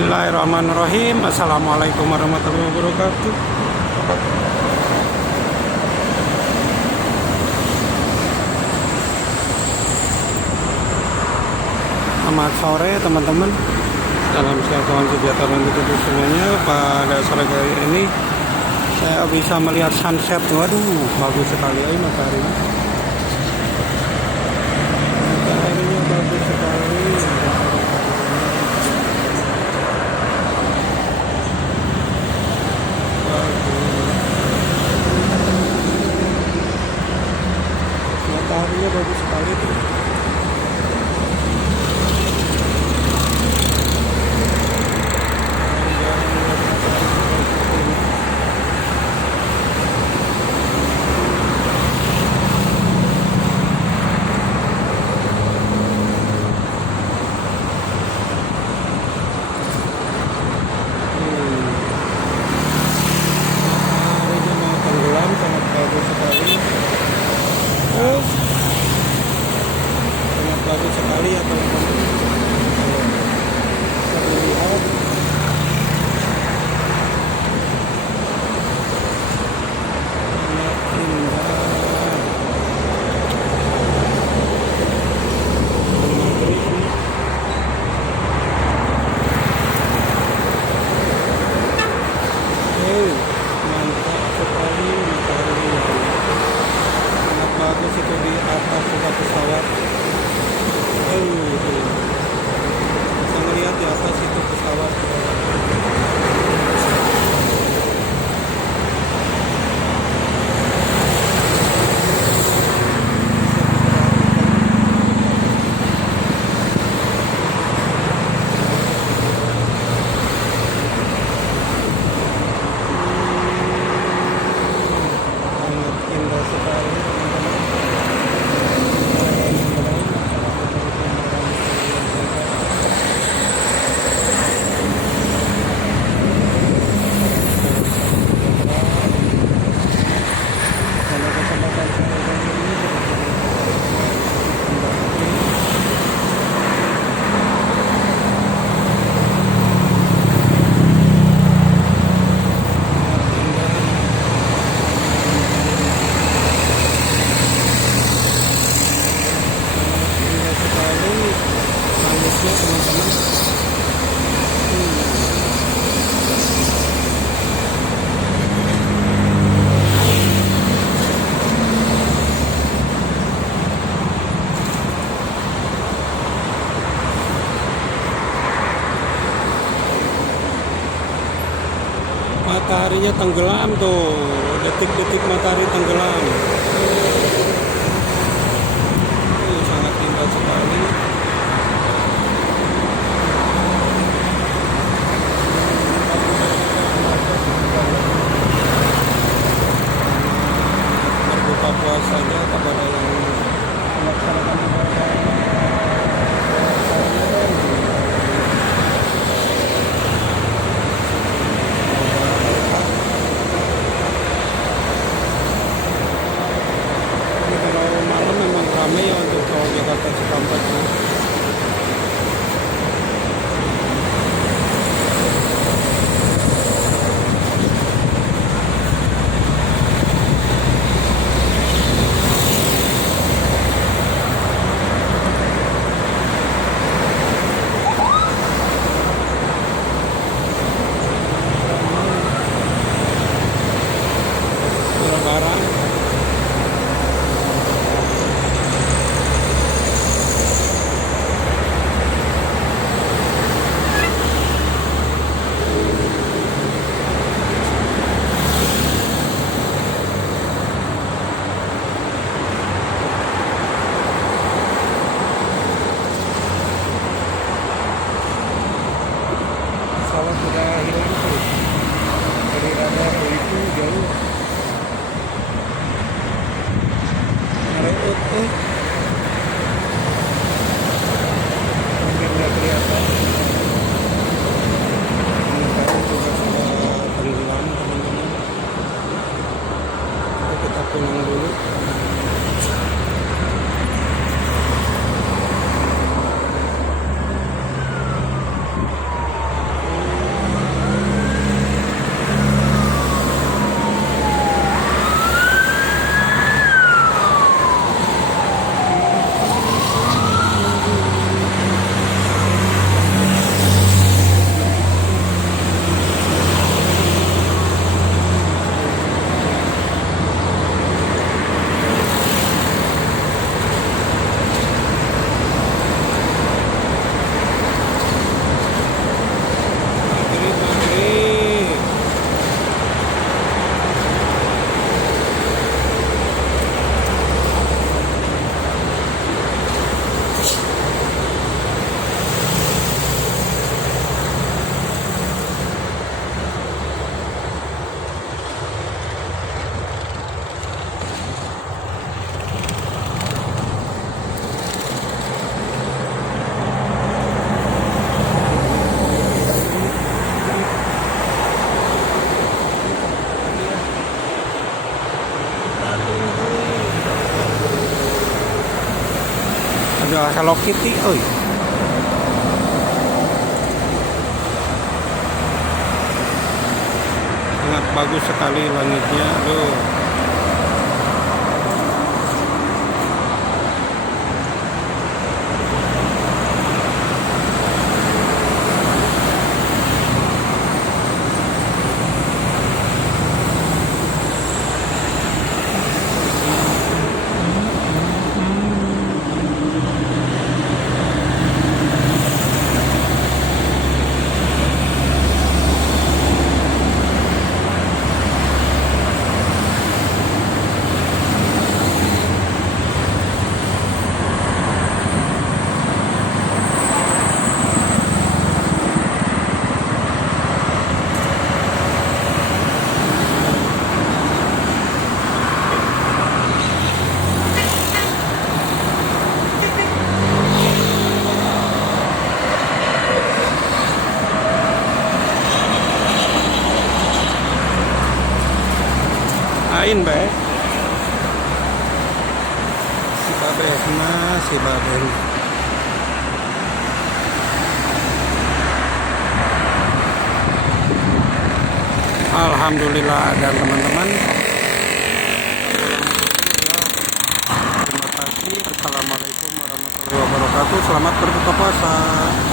Bismillahirrahmanirrahim. Assalamualaikum warahmatullahi wabarakatuh. Selamat sore teman-teman. Salam sejahtera sejahtera untuk semuanya. Pada sore kali ini saya bisa melihat sunset. Waduh, bagus sekali ya mataharinya. Mataharinya bagus sekali. Mataharinya bagus sekali tuh. Sangat bagus sekali ya teman-teman. Terlihat sangat indah. Mantap sekali mataharinya. Sangat bagus itu di atas sudah pesawat. Bisa melihat di atas itu pesawat. Sangat indah sekali teman-teman. Mataharinya tenggelam tuh, detik-detik matahari tenggelam. Sangat indah sekali. Berbuka puasanya kepada yang melaksanakan ibadah. Kalau malam memang ramai ya untuk Tol Jakarta Cikampek. Hello Kitty, oi. Sangat bagus sekali langitnya, aduh. Ain be si babeh mah si babeh. Alhamdulillah dan teman-teman. Terima kasih. Assalamualaikum warahmatullahi wabarakatuh. Selamat berbuka puasa.